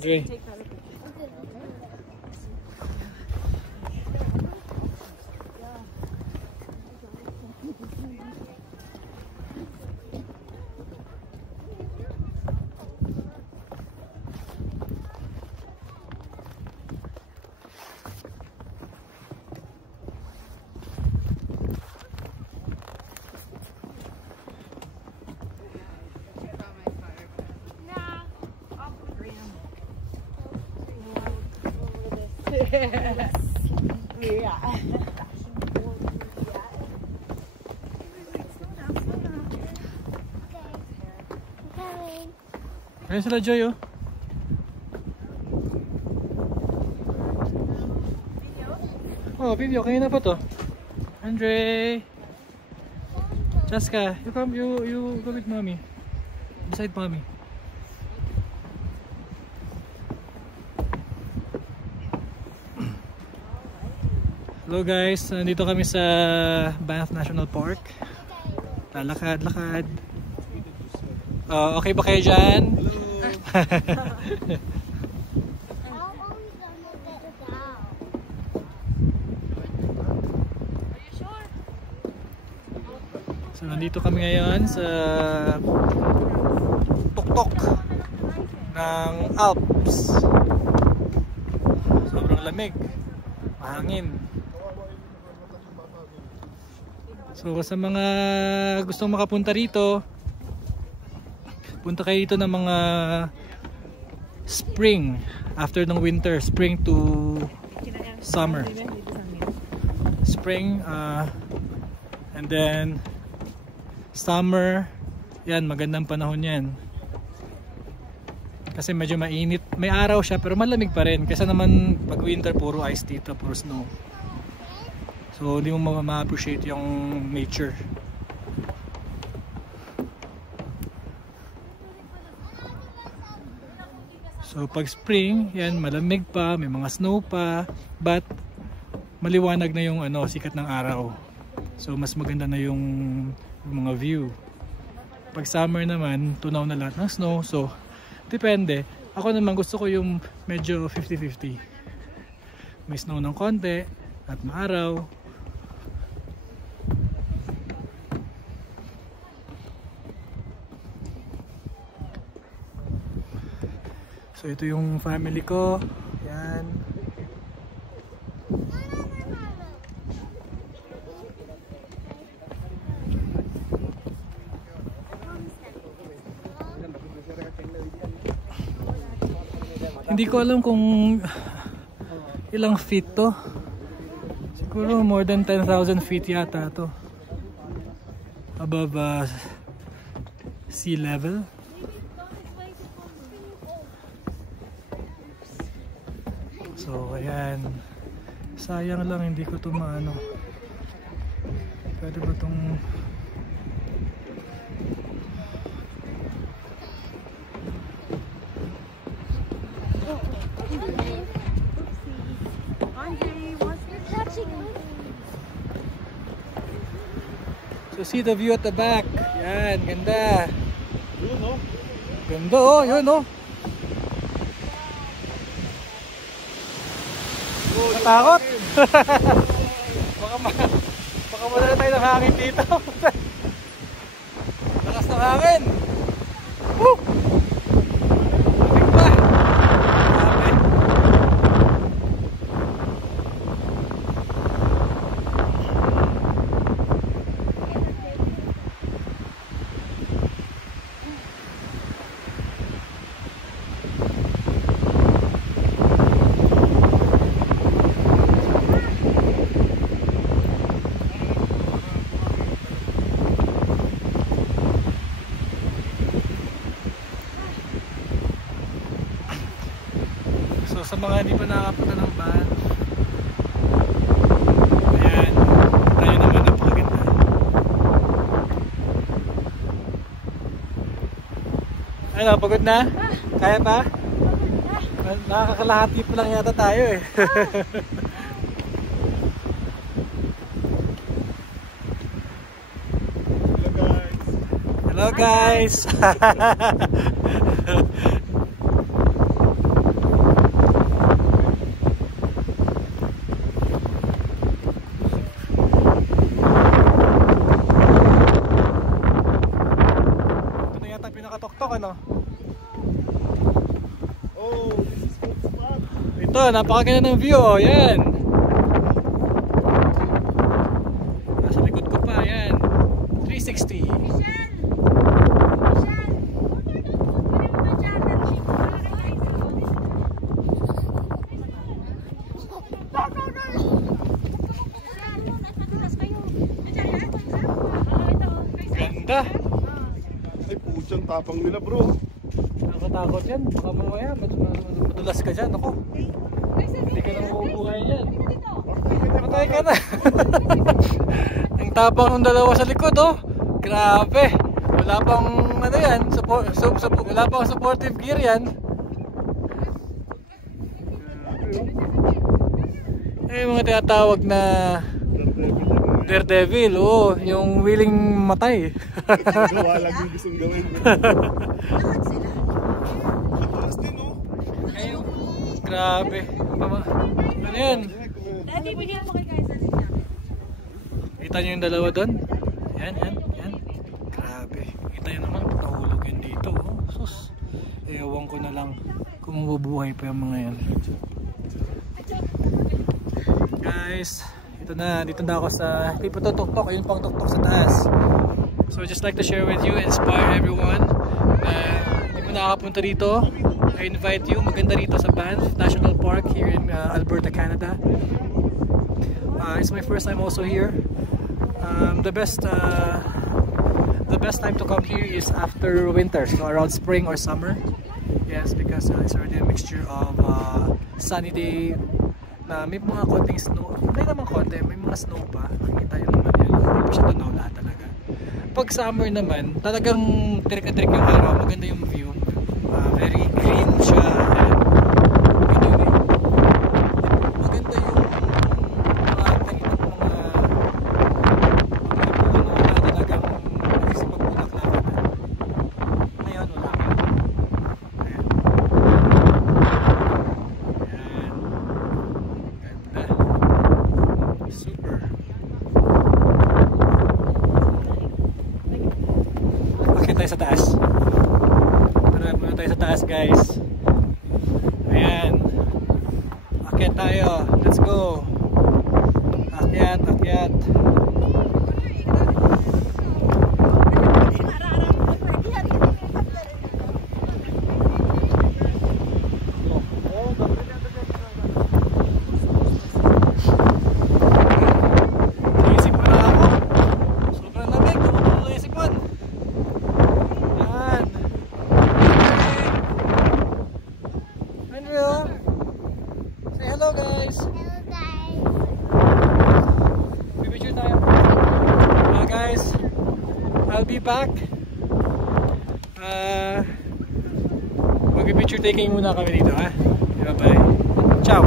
Andre. Ayan sila Joy oh. Oh, video kanina pa to. Andre, Jessica, you come, you go with mommy. Beside mommy. Hello guys, nandito kami sa Banff National Park. Lalakad-lakad. Okay ba kayo dyan? So nandito kami ngayon sa tuktok ng Alps. Sobrang lamig, mahangin. So sa mga gustong makapunta rito, punta kayo dito ng mga spring, after ng winter, spring to summer. Spring and then summer, yan, magandang panahon yan. Kasi medyo mainit, may araw siya pero malamig pa rin. Kasi naman pag winter puro ice dito, puro snow. So hindi mo ma-appreciate yung nature. So pag spring, yan, malamig pa, may mga snow pa, but maliwanag na yung sikat ng araw. So mas maganda na yung mga view. Pag summer naman, tunaw na lahat ng snow. So depende. Ako naman gusto ko yung medyo 50-50. May snow ng konti at maaraw. So ito yung family ko. Yan. Hindi ko alam kung ilang feet to. Siguro more than 10,000 feet yata to. Above sea level. So ayan, sayang lang hindi ko ito maano. Pwede ba itong so see the view at the back. Yan, ganda. Ganda oh, yun oh. Natakot? baka madala tayo ng hangin dito. Lakas ng hangin. Woo! Lamig pa. Grabe. Sa mga hindi pa nakakapunta ng Banff, ayan, tayo naman napakaganda. Ano, pagod na? Kaya pa? Nakakalahati pa lang yata tayo eh. Hello guys! naman oh. Oh, this is good spot. Ito, napakaganda ng view oh, yan. Nasa likod ko pa, yan. 360. Ganda. Ay, putyang tapang nila bro. Nakatakot yan. Baka mamaya madulas ka dyan. Ako. Hindi ka na mabubuhay yan. Patay ka na. Ang tapang ng dalawa sa likod oh. Grabe. Wala pang ano yan. Wala pang supportive gear yan. Ay, mga tinatawag na Daredevil, oh, yung willing matay. Gawa lang yung gustong gawin. Matalas din, oh. Ayun, grabe. Ano yan? Daddy, bigyan mo kay Kaisa niya. Kita nyo yung dalawa doon? Yan. Grabe. Kita nyo naman, nahulog yun dito. Oh. Sus. Ewan ko na lang kung mabubuhay pa yung mga yan. Guys, dito na ako sa Pipototok. Ayun pang tuktok sa taas. So just like to share with you, inspire everyone na hindi mo nakakapunta dito. I invite you, maganda rito sa Banff National Park here in Alberta, Canada. It's my first time also here. The best time to come here is after winter, so around spring or summer. Yes, because it's already a mixture of sunny day na may mga konting snow. Hindi naman konti, may mga snow pa. Nakikita yun naman yan. Hindi pa siya tunaw lahat talaga. Pag summer naman, talagang tirik na tirik yung araw. Maganda yung view. Very green siya. Maganda yung nakikita mo mga puno na talagang nagsipagpulaklakan na. Ngayon, wala ka. Ayan. Super. Akit tayo sa taas. Tara muna tayo sa taas, guys. Ayan. Akit tayo. Let's go. Akyat. Say hello, guys. Hello, guys. Picture tayo. Guys, I'll be back. Mag-picture taking muna kami dito, ha? Bye-bye. Ciao.